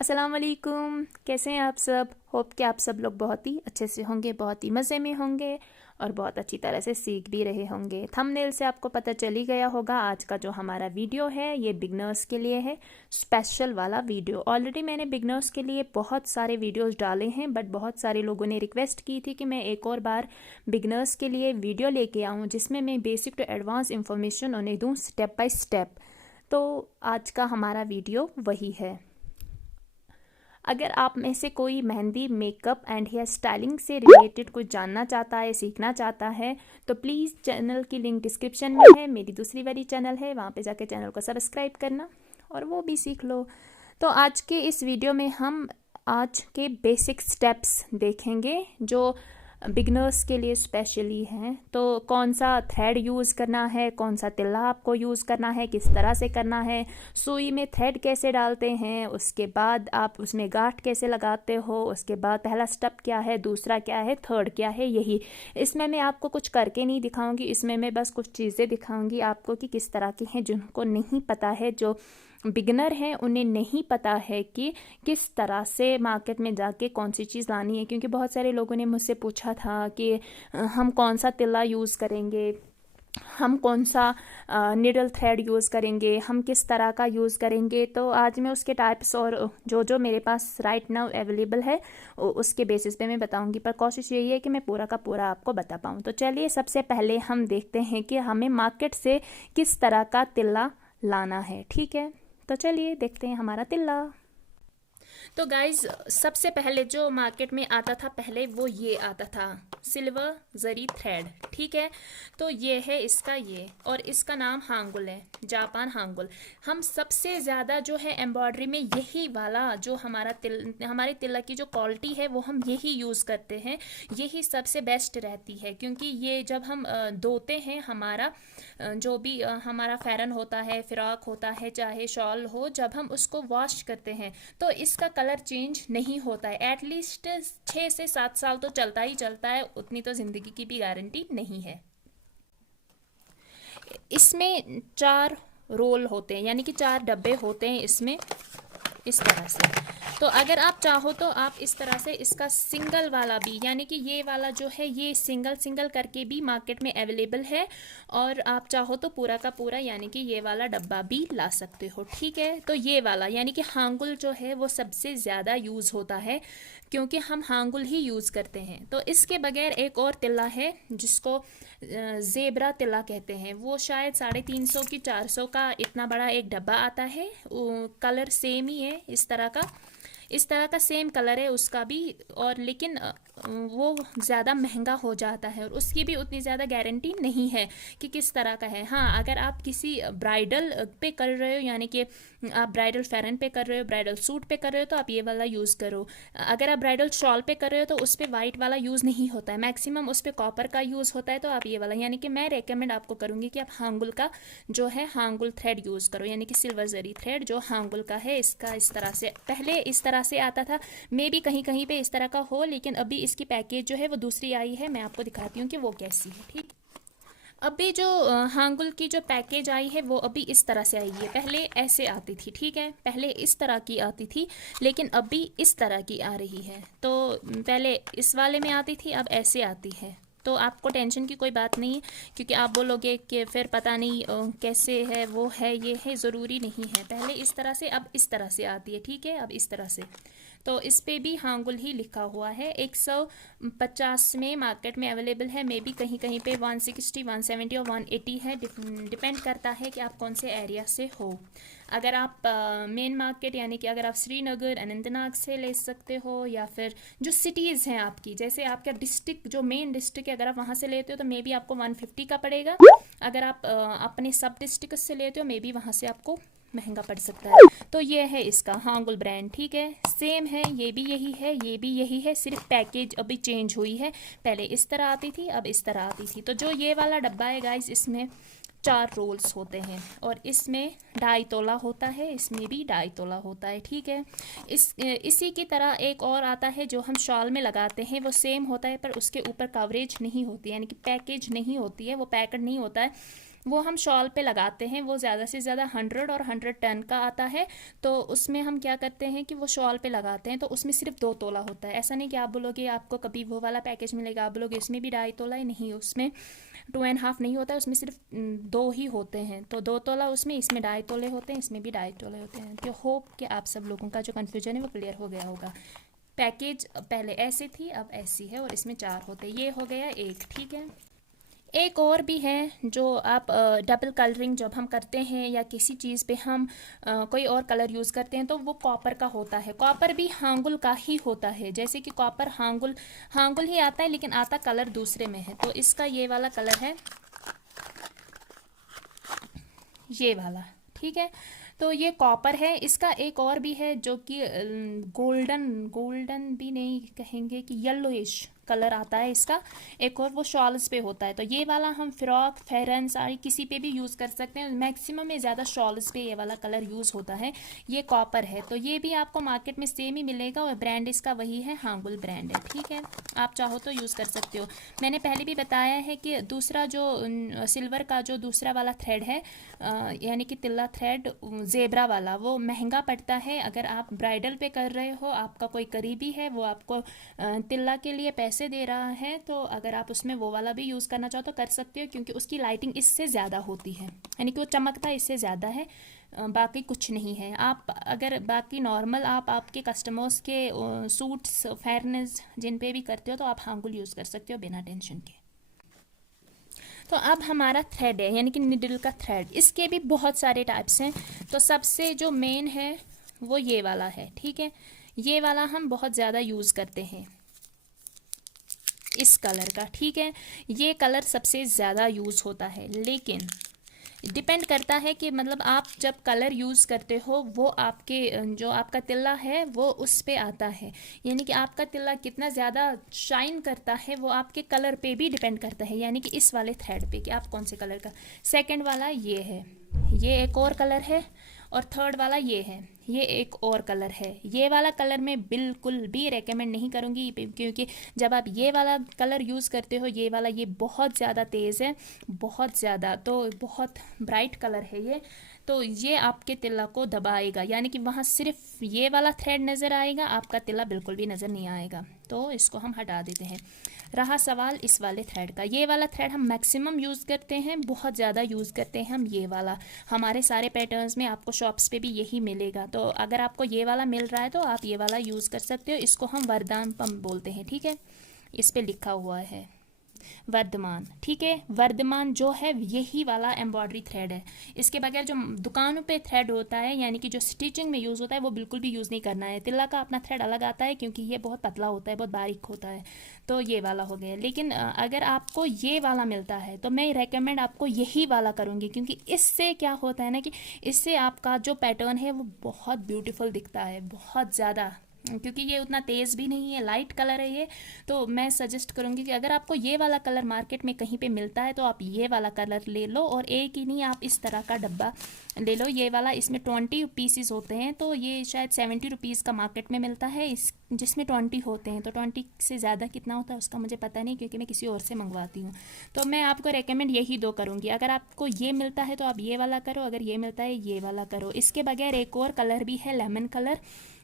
अस्सलाम वालेकुम। कैसे हैं आप सब? होप कि आप सब लोग बहुत ही अच्छे से होंगे, बहुत ही मज़े में होंगे और बहुत अच्छी तरह से सीख भी रहे होंगे। थंबनेल से आपको पता चल ही गया होगा आज का जो हमारा वीडियो है ये बिगनर्स के लिए है, स्पेशल वाला वीडियो। ऑलरेडी मैंने बिगनर्स के लिए बहुत सारे वीडियोस डाले हैं, बट बहुत सारे लोगों ने रिक्वेस्ट की थी कि मैं एक और बार बिगनर्स के लिए वीडियो लेके आऊँ जिसमें मैं बेसिक टू एडवांस इंफॉर्मेशन उन्हें दूँ स्टेप बाय स्टेप। तो आज का हमारा वीडियो वही है। अगर आप में से कोई mehndi, makeup and hair styling से रिलेटेड कुछ जानना चाहता है, सीखना चाहता है, तो प्लीज़ चैनल की लिंक डिस्क्रिप्शन में है। मेरी दूसरी वाली चैनल है, वहाँ पे जाके चैनल को सब्सक्राइब करना और वो भी सीख लो। तो आज के इस वीडियो में हम आज के बेसिक स्टेप्स देखेंगे जो बिगनर्स के लिए स्पेशली हैं। तो कौन सा थ्रेड यूज़ करना है, कौन सा तिल्ला आपको यूज़ करना है, किस तरह से करना है, सुई में थ्रेड कैसे डालते हैं, उसके बाद आप उसमें गांठ कैसे लगाते हो, उसके बाद पहला स्टेप क्या है, दूसरा क्या है, थर्ड क्या है। यही इसमें मैं आपको कुछ करके नहीं दिखाऊंगी, इसमें मैं बस कुछ चीज़ें दिखाऊंगी आपको कि किस तरह की हैं, जिनको नहीं पता है, जो बिगनर हैं उन्हें नहीं पता है कि किस तरह से मार्केट में जाके कौन सी चीज़ लानी है। क्योंकि बहुत सारे लोगों ने मुझसे पूछा था कि हम कौन सा तिल्ला यूज़ करेंगे, हम कौन सा निडल थ्रेड यूज़ करेंगे, हम किस तरह का यूज़ करेंगे। तो आज मैं उसके टाइप्स और जो जो मेरे पास राइट नाउ अवेलेबल है उसके बेसिस पे मैं बताऊंगी, पर कोशिश यही है कि मैं पूरा का पूरा आपको बता पाऊँ। तो चलिए सबसे पहले हम देखते हैं कि हमें मार्केट से किस तरह का तिल्ला लाना है। ठीक है, तो चलिए देखते हैं हमारा तिल्ला। तो गाइज सबसे पहले जो मार्केट में आता था पहले वो ये आता था, सिल्वर जरी थ्रेड। ठीक है, तो ये है इसका ये, और इसका नाम हांगुल है, जापान हांगुल। हम सबसे ज़्यादा जो है एम्ब्रॉयडरी में यही वाला जो हमारे तिल्ला की जो क्वालिटी है वो हम यही यूज़ करते हैं। यही सबसे बेस्ट रहती है, क्योंकि ये जब हम धोते हैं, हमारा जो भी हमारा फैरन होता है, फ्रॉक होता है, चाहे शॉल हो, जब हम उसको वॉश करते हैं तो इसका कलर चेंज नहीं होता है। एटलीस्ट 6 से 7 साल तो चलता ही चलता है, उतनी तो ज़िंदगी की भी गारंटी नहीं है। इसमें 4 रोल होते हैं, यानी कि 4 डब्बे होते हैं इसमें, इस तरह से। तो अगर आप चाहो तो आप इस तरह से इसका सिंगल वाला भी, यानी कि ये वाला जो है ये सिंगल सिंगल करके भी मार्केट में अवेलेबल है, और आप चाहो तो पूरा का पूरा यानी कि ये वाला डब्बा भी ला सकते हो। ठीक है, तो ये वाला यानी कि हांगुल जो है वो सबसे ज़्यादा यूज़ होता है, क्योंकि हम हांगुल ही यूज़ करते हैं। तो इसके बगैर एक और तिल्ला है जिसको जेब्रा तिल्ला कहते हैं। वो शायद 350 की 400 का इतना बड़ा एक डब्बा आता है। कलर सेम ही है, इस तरह का सेम कलर है उसका भी, और लेकिन वो ज़्यादा महंगा हो जाता है और उसकी भी उतनी ज़्यादा गारंटी नहीं है कि किस तरह का है। हाँ, अगर आप किसी ब्राइडल पे कर रहे हो, यानी कि आप ब्राइडल फेरन पे कर रहे हो, ब्राइडल सूट पे कर रहे हो, तो आप ये वाला यूज़ करो। अगर आप ब्राइडल शॉल पे कर रहे हो तो उस पर वाइट वाला यूज़ नहीं होता है, मैक्सिमम उस पर कॉपर का यूज़ होता है, तो आप ये वाला, यानी कि मैं रेकमेंड आपको करूँगी कि आप हांगुल का जो है हांगुल थ्रेड यूज़ करो, यानी कि सिल्वर जरी थ्रेड जो हांगुल का है। इसका इस तरह से पहले इस तरह से आता था, मे भी कहीं कहीं पे इस तरह का हो, लेकिन अभी इसकी पैकेज जो है वो दूसरी आई है। मैं आपको दिखाती हूँ कि वो कैसी है। ठीक, अभी जो हांगुल की जो पैकेज आई है वो अभी इस तरह से आई है। पहले ऐसे आती थी, ठीक है, पहले इस तरह की आती थी, लेकिन अभी इस तरह की आ रही है। तो पहले इस वाले में आती थी, अब ऐसे आती है। तो आपको टेंशन की कोई बात नहीं, क्योंकि आप बोलोगे कि फिर पता नहीं कैसे है, वो है, ये है, ज़रूरी नहीं है। पहले इस तरह से, अब इस तरह से आती है। ठीक है, अब इस तरह से। तो इस पे भी हांगुल ही लिखा हुआ है। 150 में मार्केट में अवेलेबल है, मे बी कहीं कहीं पे 160, 170 और 180 है। डिपेंड करता है कि आप कौन से एरिया से हो। अगर आप मेन मार्केट, यानी कि अगर आप श्रीनगर, अनंतनाग से ले सकते हो, या फिर जो सिटीज़ हैं आपकी, जैसे आपका डिस्ट्रिक्ट जो मेन डिस्ट्रिक्ट है, अगर आप वहाँ से लेते हो तो मे बी आपको 150 का पड़ेगा। अगर आप अपने सब डिस्ट्रिक्ट से लेते हो मे बी वहाँ से आपको महंगा पड़ सकता है। तो ये है इसका हांगुल ब्रांड। ठीक है, सेम है, ये भी यही है, ये भी यही है, सिर्फ पैकेज अभी चेंज हुई है। पहले इस तरह आती थी, अब इस तरह आती थी। तो जो ये वाला डब्बा है गाइस, इसमें 4 रोल्स होते हैं, और इसमें 2.5 तोला होता है, इसमें भी 2.5 तोला होता है। ठीक है, इसी की तरह एक और आता है जो हम शॉल में लगाते हैं, वो सेम होता है, पर उसके ऊपर कवरेज नहीं होती है, यानी कि पैकेज नहीं होती है, वो पैकेट नहीं होता है। वो हम शॉल पे लगाते हैं। वो ज़्यादा से ज़्यादा 100 और 110 का आता है। तो उसमें हम क्या करते हैं कि वो शॉल पे लगाते हैं, तो उसमें सिर्फ 2 तोला होता है। ऐसा नहीं कि आप बोलोगे आपको कभी वो वाला पैकेज मिलेगा, आप बोलोगे इसमें भी 2.5 तोला ही, नहीं, उसमें 2.5 नहीं होता है, उसमें सिर्फ 2 ही होते हैं। तो 2 तोला उसमें, इसमें 2.5 तोले होते हैं, इसमें भी 2.5 तोले होते हैं। तो होप कि आप सब लोगों का जो कन्फ्यूजन है वो क्लियर हो गया होगा। पैकेज पहले ऐसे थी, अब ऐसी है, और इसमें 4 होते हैं। ये हो गया एक, ठीक है। एक और भी है जो आप डबल कलरिंग जब हम करते हैं या किसी चीज़ पे हम कोई और कलर यूज़ करते हैं, तो वो कॉपर का होता है। कॉपर भी हांगुल का ही होता है। जैसे कि कॉपर हांगुल हांगुल ही आता है, लेकिन आता कलर दूसरे में है। तो इसका ये वाला कलर है, ये वाला, ठीक है। तो ये कॉपर है। इसका एक और भी है जो कि गोल्डन गोल्डन भी नहीं कहेंगे, कि येलोइश कलर आता है इसका। एक और वो शॉल्स पे होता है। तो ये वाला हम फ्रॉक, फेरन, साड़ी किसी पे भी यूज़ कर सकते हैं। मैक्सिमम में ज़्यादा शॉल्स पे ये वाला कलर यूज़ होता है। ये कॉपर है। तो ये भी आपको मार्केट में सेम ही मिलेगा, और ब्रांड इसका वही है, हांगुल ब्रांड है, ठीक है। आप चाहो तो यूज़ कर सकते हो। मैंने पहले भी बताया है कि दूसरा जो सिल्वर का जो दूसरा वाला थ्रेड है, यानी कि तिल्ला थ्रेड ज़ेब्रा वाला, वो महंगा पड़ता है। अगर आप ब्राइडल पे कर रहे हो, आपका कोई करीबी है, वो आपको तिल्ला के लिए पैसे दे रहा है, तो अगर आप उसमें वो वाला भी यूज़ करना चाहो तो कर सकते हो, क्योंकि उसकी लाइटिंग इससे ज़्यादा होती है, यानी कि वो चमकता इससे ज़्यादा है। बाकी कुछ नहीं है। आप अगर बाकी नॉर्मल आप आपके कस्टमर्स के सूट्स, फेयरनेस जिन पे भी करते हो, तो आप हांगुल यूज़ कर सकते हो बिना टेंशन के। तो अब हमारा थ्रेड है, यानी कि निडल का थ्रेड। इसके भी बहुत सारे टाइप्स हैं। तो सबसे जो मेन है वो ये वाला है, ठीक है। ये वाला हम बहुत ज़्यादा यूज़ करते हैं, इस कलर का, ठीक है। ये कलर सबसे ज़्यादा यूज़ होता है, लेकिन डिपेंड करता है कि मतलब आप जब कलर यूज़ करते हो, वो आपके जो आपका तिल्ला है वो उस पे आता है। यानी कि आपका तिल्ला कितना ज़्यादा शाइन करता है वो आपके कलर पे भी डिपेंड करता है, यानी कि इस वाले थ्रेड पे कि आप कौन से कलर का। सेकंड वाला ये है, ये एक और कलर है, और थर्ड वाला ये है, ये एक और कलर है। ये वाला कलर मैं बिल्कुल भी रेकमेंड नहीं करूँगी, क्योंकि जब आप ये वाला कलर यूज़ करते हो, ये वाला, ये बहुत ज़्यादा तेज़ है, बहुत ज़्यादा, तो बहुत ब्राइट कलर है ये। तो ये आपके तिल्ला को दबाएगा, यानी कि वहाँ सिर्फ ये वाला थ्रेड नज़र आएगा, आपका तिल्ला बिल्कुल भी नज़र नहीं आएगा। तो इसको हम हटा देते हैं। रहा सवाल इस वाले थ्रेड का। ये वाला थ्रेड हम मैक्सिमम यूज़ करते हैं, बहुत ज़्यादा यूज़ करते हैं हम ये वाला। हमारे सारे पैटर्न्स में आपको शॉप्स पे भी यही मिलेगा। तो अगर आपको ये वाला मिल रहा है तो आप ये वाला यूज़ कर सकते हो। इसको हम वरदान पंप बोलते हैं, ठीक है। इस पे लिखा हुआ है वर्धमान, ठीक है। वर्धमान जो है यही वाला एम्ब्रॉयडरी थ्रेड है। इसके बगैर जो दुकानों पे थ्रेड होता है, यानी कि जो स्टिचिंग में यूज़ होता है, वो बिल्कुल भी यूज़ नहीं करना है। तिल्ला का अपना थ्रेड अलग आता है, क्योंकि ये बहुत पतला होता है, बहुत बारीक होता है। तो ये वाला हो गया। लेकिन अगर आपको ये वाला मिलता है तो मैं रेकमेंड आपको यही वाला करूँगी, क्योंकि इससे क्या होता है ना कि इससे आपका जो पैटर्न है वो बहुत ब्यूटीफुल दिखता है, बहुत ज़्यादा। क्योंकि ये उतना तेज़ भी नहीं है, लाइट कलर है ये। तो मैं सजेस्ट करूँगी कि अगर आपको ये वाला कलर मार्केट में कहीं पे मिलता है तो आप ये वाला कलर ले लो, और एक ही नहीं, आप इस तरह का डब्बा ले लो। ये वाला, इसमें 20 पीसीस होते हैं, तो ये शायद 70 रुपीज़ का मार्केट में मिलता है, इस जिसमें 20 होते हैं। तो 20 से ज़्यादा कितना होता है उसका मुझे पता नहीं, क्योंकि मैं किसी और से मंगवाती हूँ। तो मैं आपको रेकमेंड यही 2 करूँगी। अगर आपको ये मिलता है तो आप ये वाला करो, अगर ये मिलता है ये वाला करो। इसके बगैर एक और कलर भी है, लेमन कलर,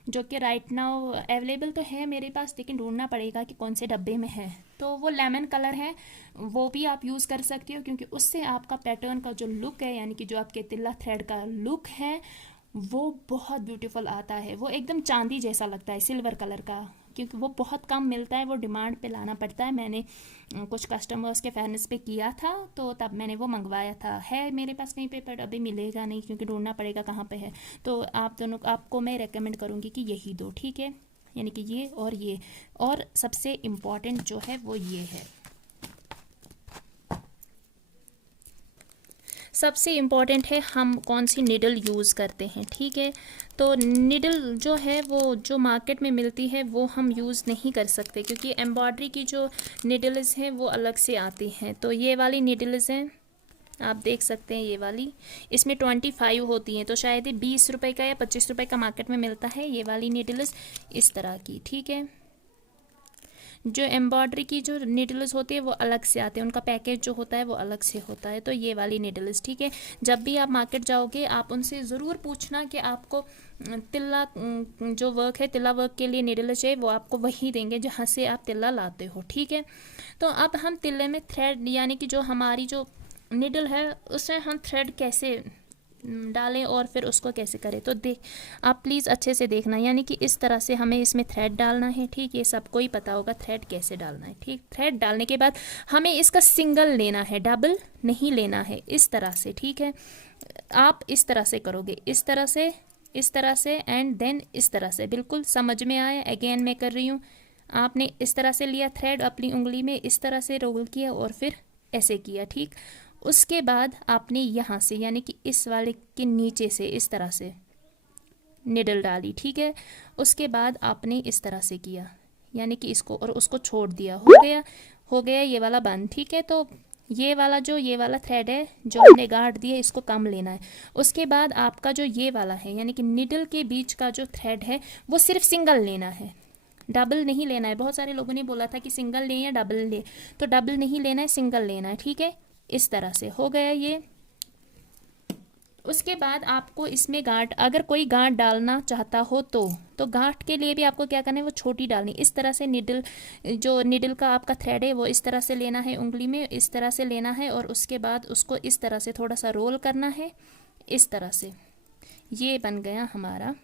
जो कि राइट नाउ अवेलेबल तो है मेरे पास, लेकिन ढूंढना पड़ेगा कि कौन से डब्बे में है। तो वो लेमन कलर है, वो भी आप यूज़ कर सकते हो, क्योंकि उससे आपका पैटर्न का जो लुक है, यानी कि जो आपके तिल्ला थ्रेड का लुक है, वो बहुत ब्यूटीफुल आता है। वो एकदम चांदी जैसा लगता है, सिल्वर कलर का। क्योंकि वो बहुत कम मिलता है, वो डिमांड पे लाना पड़ता है। मैंने कुछ कस्टमर्स के फेयरनेस पे किया था, तो तब मैंने वो मंगवाया था। है मेरे पास कहीं पे, पर अभी मिलेगा नहीं, क्योंकि ढूंढना पड़ेगा कहाँ पे है। तो आप दोनों, आपको मैं रेकमेंड करूँगी कि यही 2, ठीक है, यानी कि ये और ये। और सबसे इम्पॉर्टेंट जो है वो ये है, सबसे इम्पॉर्टेंट है हम कौन सी निडल यूज़ करते हैं, ठीक है। तो निडल जो है वो जो मार्केट में मिलती है वो हम यूज़ नहीं कर सकते, क्योंकि एम्ब्रॉयडरी की जो निडल्स हैं वो अलग से आती हैं। तो ये वाली निडल्स हैं, आप देख सकते हैं ये वाली, इसमें 25 होती हैं। तो शायद ये 20 रुपये का या 25 रुपये का मार्केट में मिलता है, ये वाली निडल्स इस तरह की, ठीक है। जो एम्ब्रॉयडरी की जो नीडल्स होती है वो अलग से आते हैं, उनका पैकेज जो होता है वो अलग से होता है। तो ये वाली नीडल्स, ठीक है, जब भी आप मार्केट जाओगे आप उनसे ज़रूर पूछना कि आपको तिल्ला जो वर्क है, तिल्ला वर्क के लिए नीडल चाहिए, वो आपको वही देंगे जहाँ से आप तिल्ला लाते हो, ठीक है। तो अब हम तिल्ले में थ्रेड यानी कि जो हमारी जो नीडल है उसमें हम थ्रेड कैसे डालें और फिर उसको कैसे करें, तो देख आप प्लीज़ अच्छे से देखना, यानी कि इस तरह से हमें इसमें थ्रेड डालना है, ठीक, ये सबको ही पता होगा थ्रेड कैसे डालना है, ठीक। थ्रेड डालने के बाद हमें इसका सिंगल लेना है, डबल नहीं लेना है, इस तरह से, ठीक है। आप इस तरह से करोगे, इस तरह से एंड देन इस तरह से, बिल्कुल समझ में आया। अगेन मैं कर रही हूँ, आपने इस तरह से लिया थ्रेड, अपनी उंगली में इस तरह से रोल किया और फिर ऐसे किया, ठीक। उसके बाद आपने यहाँ से यानी कि इस वाले के नीचे से इस तरह से निडल डाली, ठीक है। उसके बाद आपने इस तरह से किया यानी कि इसको और उसको छोड़ दिया, हो गया ये वाला बंद, ठीक है। तो ये वाला थ्रेड है जो हमने गांठ दिया, इसको कम लेना है। उसके बाद आपका जो ये वाला है यानी कि निडल के बीच का जो थ्रेड है वो सिर्फ सिंगल लेना है, डबल नहीं लेना है। बहुत सारे लोगों ने बोला था कि सिंगल लें या डबल लें, तो डबल नहीं लेना है, सिंगल लेना है, ठीक है। इस तरह से हो गया ये। उसके बाद आपको इसमें गांठ, अगर कोई गांठ डालना चाहता हो तो गांठ के लिए भी आपको क्या करना है, वो छोटी डालनी। इस तरह से निडल का आपका थ्रेड है वो इस तरह से लेना है, उंगली में इस तरह से लेना है और उसके बाद उसको इस तरह से थोड़ा सा रोल करना है, इस तरह से। ये बन गया हमारा,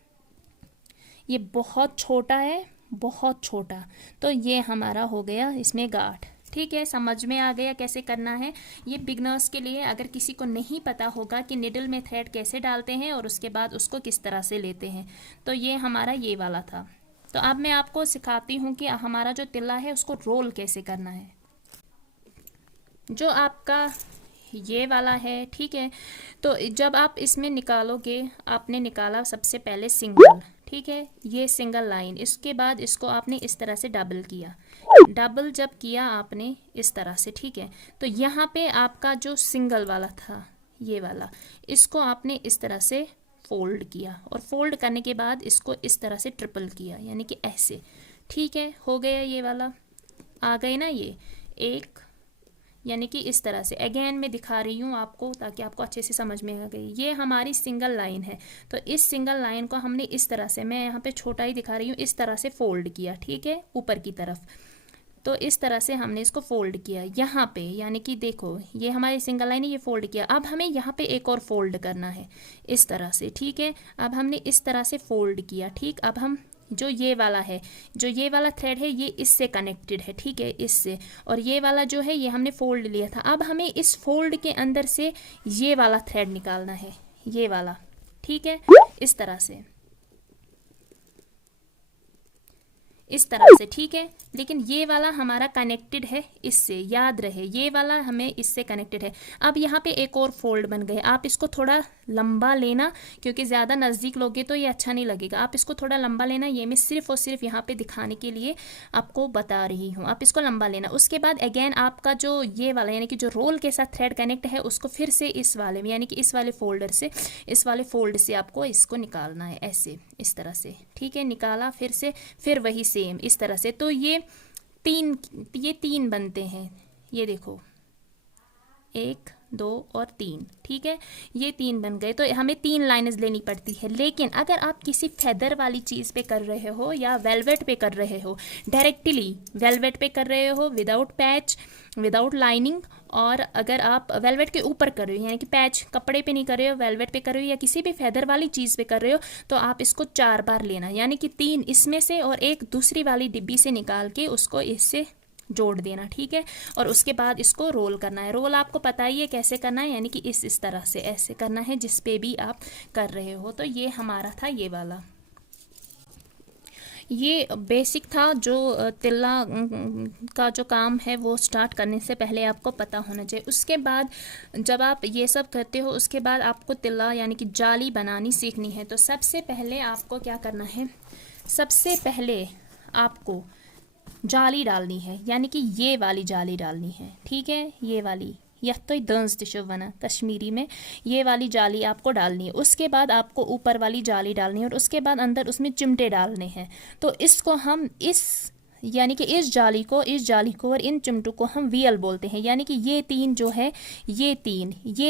ये बहुत छोटा है, बहुत छोटा, तो ये हमारा हो गया इसमें गांठ, ठीक है। समझ में आ गया कैसे करना है। ये बिगनर्स के लिए, अगर किसी को नहीं पता होगा कि निडल में थ्रेड कैसे डालते हैं और उसके बाद उसको किस तरह से लेते हैं, तो ये हमारा ये वाला था। तो अब मैं आपको सिखाती हूँ कि हमारा जो तिल्ला है उसको रोल कैसे करना है। जो आपका ये वाला है, ठीक है, तो जब आप इसमें निकालोगे, आपने निकाला सबसे पहले सिंगल, ठीक है, ये सिंगल लाइन, इसके बाद इसको आपने इस तरह से डबल किया, डबल जब किया आपने इस तरह से, ठीक है, तो यहाँ पे आपका जो सिंगल वाला था ये वाला, इसको आपने इस तरह से फोल्ड किया और फोल्ड करने के बाद इसको इस तरह से ट्रिपल किया यानी कि ऐसे, ठीक है। हो गया ये वाला, आ गए ना ये एक, यानी कि इस तरह से। अगेन मैं दिखा रही हूँ आपको ताकि आपको अच्छे से समझ में आ गई। ये हमारी सिंगल लाइन है, तो इस सिंगल लाइन को हमने इस तरह से, मैं यहाँ पे छोटा ही दिखा रही हूँ, इस तरह से फोल्ड किया, ठीक है, ऊपर की तरफ। तो इस तरह से हमने इसको फोल्ड किया यहाँ पे, यानी कि देखो ये हमारी सिंगल लाइन है, ये फोल्ड किया। अब हमें यहाँ पे एक और फोल्ड करना है इस तरह से, ठीक है। अब हमने इस तरह से फोल्ड किया, ठीक। अब हम जो ये वाला है, जो ये वाला थ्रेड है ये इससे कनेक्टेड है, ठीक है, इससे, और ये वाला जो है ये हमने फोल्ड लिया था। अब हमें इस फोल्ड के अंदर से ये वाला थ्रेड निकालना है, ये वाला, ठीक है, इस तरह से, इस तरह से, ठीक है। लेकिन ये वाला हमारा कनेक्टेड है इससे, याद रहे ये वाला हमें इससे कनेक्टेड है। अब यहाँ पे एक और फोल्ड बन गए, आप इसको थोड़ा लंबा लेना क्योंकि ज़्यादा नज़दीक लोगे तो ये अच्छा नहीं लगेगा, आप इसको थोड़ा लंबा लेना। ये मैं सिर्फ और सिर्फ यहाँ पे दिखाने के लिए आपको बता रही हूँ, आप इसको लंबा लेना। उसके बाद अगेन आपका जो ये वाला यानी कि जो रोल के साथ थ्रेड कनेक्ट है उसको फिर से इस वाले में यानी कि इस वाले फोल्डर से, इस वाले फोल्ड से आपको इसको निकालना है ऐसे, इस तरह से, ठीक है। निकाला फिर से, फिर वही सेम इस तरह से। तो ये तीन बनते हैं, ये देखो 1 2 और 3, ठीक है, ये 3 बन गए। तो हमें 3 लाइनें लेनी पड़ती है। लेकिन अगर आप किसी फेदर वाली चीज़ पे कर रहे हो या वेलवेट पे कर रहे हो, डायरेक्टली वेलवेट पे कर रहे हो विदाउट पैच, विदाउट लाइनिंग, और अगर आप वेलवेट के ऊपर कर रहे हो यानी कि पैच कपड़े पे नहीं कर रहे हो, वेलवेट पे कर रहे हो या किसी भी फेदर वाली चीज़ पे कर रहे हो, तो आप इसको 4 बार लेना, यानी कि 3 इसमें से और एक दूसरी वाली डिब्बी से निकाल के उसको इससे जोड़ देना, ठीक है। और उसके बाद इसको रोल करना है। रोल आपको पता ही है कैसे करना है, यानी कि इस तरह से ऐसे करना है जिस पे भी आप कर रहे हो। तो ये हमारा था ये वाला, ये बेसिक था जो तिल्ला का जो काम है वो स्टार्ट करने से पहले आपको पता होना चाहिए। उसके बाद जब आप ये सब करते हो उसके बाद आपको तिल्ला यानी कि जाली बनानी सीखनी है। तो सबसे पहले आपको क्या करना है, सबसे पहले आपको जाली डालनी है, यानी कि ये वाली जाली डालनी है, ठीक है, ये वाली, यह तो दंस दिशो बना कश्मीरी में, ये वाली जाली आपको डालनी है। उसके बाद आपको ऊपर वाली जाली डालनी है और उसके बाद अंदर उसमें चिमटे डालने हैं। तो इसको हम इस यानी कि इस जाली को और इन चिमटों को हम वीएल बोलते हैं। यानी कि ये तीन जो है, ये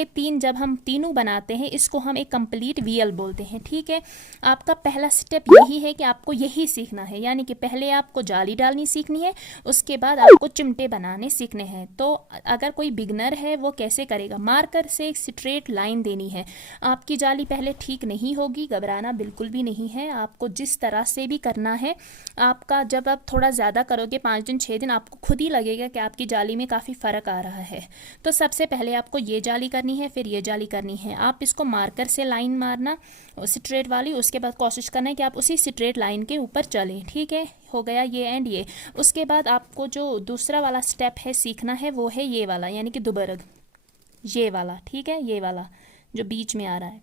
तीन जब हम तीनों बनाते हैं इसको हम एक कंप्लीट वीएल बोलते हैं। ठीक है, आपका पहला स्टेप यही है कि आपको यही सीखना है। यानी कि पहले आपको जाली डालनी सीखनी है, उसके बाद आपको चिमटे बनाने सीखने हैं। तो अगर कोई बिगनर है वो कैसे करेगा, मार्कर से एक स्ट्रेट लाइन देनी है। आपकी जाली पहले ठीक नहीं होगी, घबराना बिल्कुल भी नहीं है। आपको जिस तरह से भी करना है, आपका जब आप थोड़ा ज़्यादा करोगे 5 दिन 6 दिन, आपको खुद ही लगेगा कि आपकी जाली में काफ़ी फ़र्क आ रहा है। तो सबसे पहले आपको ये जाली करनी है, फिर ये जाली करनी है। आप इसको मार्कर से लाइन मारना स्ट्रेट वाली, उसके बाद कोशिश करना है कि आप उसी स्ट्रेट लाइन के ऊपर चलें। ठीक है, हो गया ये एंड ये। उसके बाद आपको जो दूसरा वाला स्टेप है सीखना है वो है ये वाला, यानी कि दुबरग, ये वाला। ठीक है, ये वाला जो बीच में आ रहा है,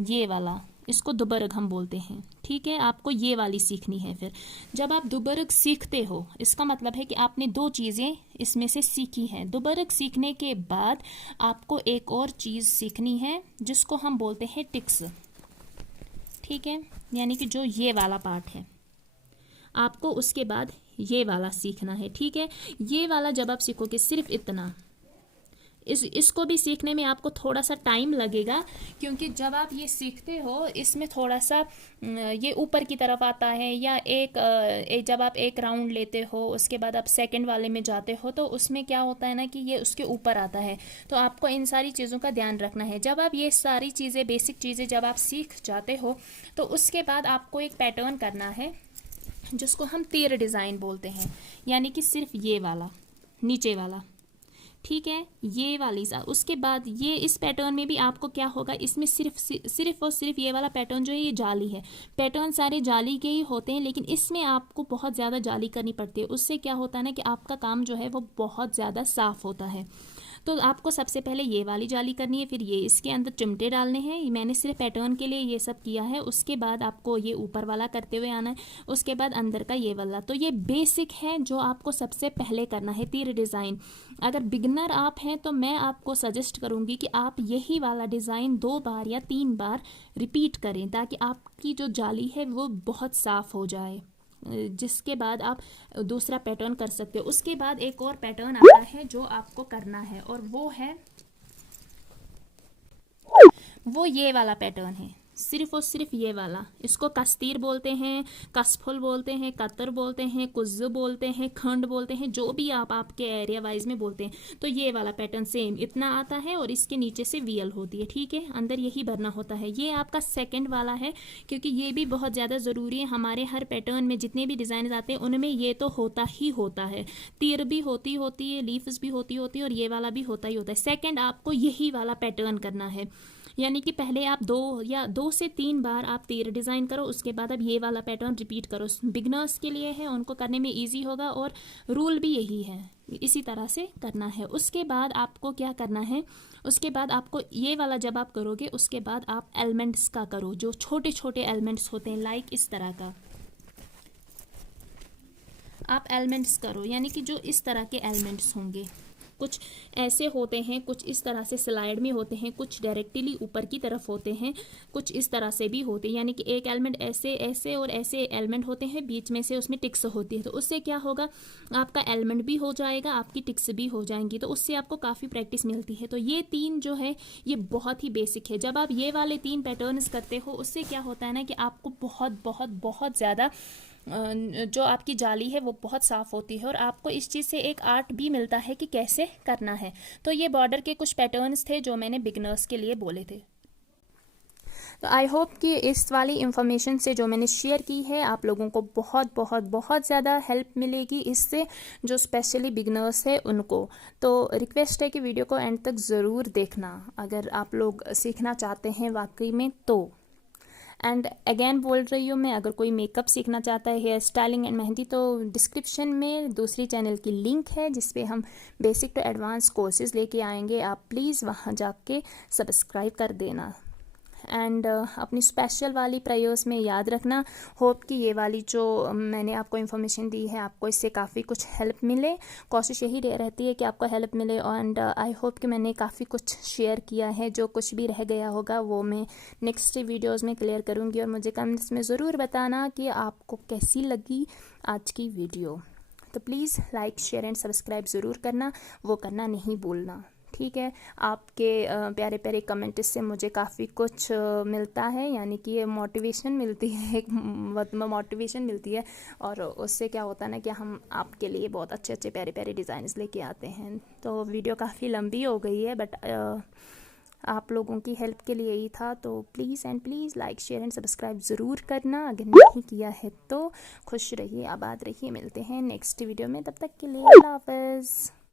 ये वाला, इसको दुबरग हम बोलते हैं। ठीक है, आपको ये वाली सीखनी है। फिर जब आप दुबरग सीखते हो, इसका मतलब है कि आपने 2 चीज़ें इसमें से सीखी हैं। दुबरग सीखने के बाद आपको एक और चीज़ सीखनी है जिसको हम बोलते हैं टिक्स। ठीक है, यानी कि जो ये वाला पार्ट है, आपको उसके बाद ये वाला सीखना है। ठीक है, ये वाला जब आप सीखोगे, सिर्फ इतना, इसको भी सीखने में आपको थोड़ा सा टाइम लगेगा, क्योंकि जब आप ये सीखते हो इसमें थोड़ा सा ये ऊपर की तरफ आता है, या जब आप एक राउंड लेते हो उसके बाद आप सेकंड वाले में जाते हो, तो उसमें क्या होता है ना कि ये उसके ऊपर आता है। तो आपको इन सारी चीज़ों का ध्यान रखना है। जब आप ये सारी चीज़ें, बेसिक चीज़ें जब आप सीख जाते हो, तो उसके बाद आपको एक पैटर्न करना है जिसको हम तीर डिज़ाइन बोलते हैं, यानी कि सिर्फ ये वाला नीचे वाला। ठीक है, ये वाली उसके बाद ये, इस पैटर्न में भी आपको क्या होगा, इसमें सिर्फ और सिर्फ ये वाला पैटर्न जो है ये जाली है। पैटर्न सारे जाली के ही होते हैं, लेकिन इसमें आपको बहुत ज़्यादा जाली करनी पड़ती है। उससे क्या होता है ना कि आपका काम जो है वो बहुत ज़्यादा साफ होता है। तो आपको सबसे पहले ये वाली जाली करनी है, फिर ये इसके अंदर चिमटे डालने हैं। मैंने सिर्फ पैटर्न के लिए ये सब किया है। उसके बाद आपको ये ऊपर वाला करते हुए आना है, उसके बाद अंदर का ये वाला। तो ये बेसिक है जो आपको सबसे पहले करना है, तीर डिज़ाइन। अगर बिगनर आप हैं तो मैं आपको सजेस्ट करूँगी कि आप यही वाला डिज़ाइन 2 बार या 3 बार रिपीट करें, ताकि आपकी जो जाली है वो बहुत साफ़ हो जाए, जिसके बाद आप दूसरा पैटर्न कर सकते हो। उसके बाद एक और पैटर्न आता है जो आपको करना है, और वो ये वाला पैटर्न है, सिर्फ और सिर्फ ये वाला। इसको कस्तीर बोलते हैं, कसफुल बोलते हैं, कतर बोलते हैं, कुज्जु बोलते हैं, खंड बोलते हैं, जो भी आप आपके एरिया वाइज में बोलते हैं। तो ये वाला पैटर्न सेम इतना आता है, और इसके नीचे से वीएल होती है। ठीक है, अंदर यही भरना होता है। ये आपका सेकंड वाला है, क्योंकि ये भी बहुत ज़्यादा ज़रूरी है। हमारे हर पैटर्न में जितने भी डिज़ाइन आते हैं उनमें ये तो होता ही होता है। तीर भी होती है, लीफ्स भी होती है, और ये वाला भी होता ही होता है। सेकेंड आपको यही वाला पैटर्न करना है, यानी कि पहले आप 2 से 3 बार आप तीर डिज़ाइन करो, उसके बाद अब ये वाला पैटर्न रिपीट करो। बिगनर्स के लिए है, उनको करने में इजी होगा, और रूल भी यही है, इसी तरह से करना है। उसके बाद आपको क्या करना है, उसके बाद आपको ये वाला जब आप करोगे, उसके बाद आप एलिमेंट्स का करो, जो छोटे छोटे एलिमेंट्स होते हैं, लाइक इस तरह का आप एलिमेंट्स करो। यानी कि जो इस तरह के एलिमेंट्स होंगे, कुछ ऐसे होते हैं, कुछ इस तरह से स्लाइड में होते हैं, कुछ डायरेक्टली ऊपर की तरफ होते हैं, कुछ इस तरह से भी होते हैं। यानी कि एक एलिमेंट ऐसे ऐसे और ऐसे एलिमेंट होते हैं, बीच में से उसमें टिक्स होती है। तो उससे क्या होगा, आपका एलिमेंट भी हो जाएगा, आपकी टिक्स भी हो जाएंगी, तो उससे आपको काफ़ी प्रैक्टिस मिलती है। तो ये 3 जो है ये बहुत ही बेसिक है। जब आप ये वाले 3 पैटर्न्स करते हो, उससे क्या होता है ना कि आपको बहुत बहुत बहुत ज़्यादा जो आपकी जाली है वो बहुत साफ़ होती है, और आपको इस चीज़ से एक आर्ट भी मिलता है कि कैसे करना है। तो ये बॉर्डर के कुछ पैटर्न्स थे जो मैंने बिगनर्स के लिए बोले थे। तो आई होप कि इस वाली इंफॉर्मेशन से जो मैंने शेयर की है आप लोगों को बहुत बहुत बहुत ज़्यादा हेल्प मिलेगी इससे, जो स्पेशली बिगनर्स है उनको। तो रिक्वेस्ट है कि वीडियो को एंड तक ज़रूर देखना अगर आप लोग सीखना चाहते हैं वाकई में तो। एंड अगेन बोल रही हूँ मैं, अगर कोई मेकअप सीखना चाहता है, हेयर स्टाइलिंग एंड मेहंदी, तो डिस्क्रिप्शन में दूसरी चैनल की लिंक है जिस पे हम बेसिक टू एडवांस कोर्सेज लेके आएंगे। आप प्लीज़ वहाँ जाके सब्सक्राइब कर देना, एंड अपनी स्पेशल वाली प्रेयर्स में याद रखना। होप कि ये वाली जो मैंने आपको इन्फॉर्मेशन दी है आपको इससे काफ़ी कुछ हेल्प मिले। कोशिश यही रहती है कि आपको हेल्प मिले एंड आई होप कि मैंने काफ़ी कुछ शेयर किया है। जो कुछ भी रह गया होगा वो मैं नेक्स्ट वीडियोज़ में क्लियर करूँगी और मुझे कमेंट्स में ज़रूर बताना कि आपको कैसी लगी आज की वीडियो। तो please like share and subscribe ज़रूर करना, वो करना नहीं भूलना, ठीक है। आपके प्यारे प्यारे कमेंट से मुझे काफ़ी कुछ मिलता है, यानी कि ये मोटिवेशन मिलती है, एक मोटिवेशन मिलती है और उससे क्या होता है ना कि हम आपके लिए बहुत अच्छे अच्छे प्यारे प्यारे डिज़ाइंस लेके आते हैं। तो वीडियो काफ़ी लंबी हो गई है बट आप लोगों की हेल्प के लिए ही था। तो please and please like share and subscribe ज़रूर करना अगर नहीं किया है तो। खुश रहिए, आबाद रहिए, मिलते हैं नेक्स्ट वीडियो में, तब तक के लिए अल्लाह हाफ़िज़।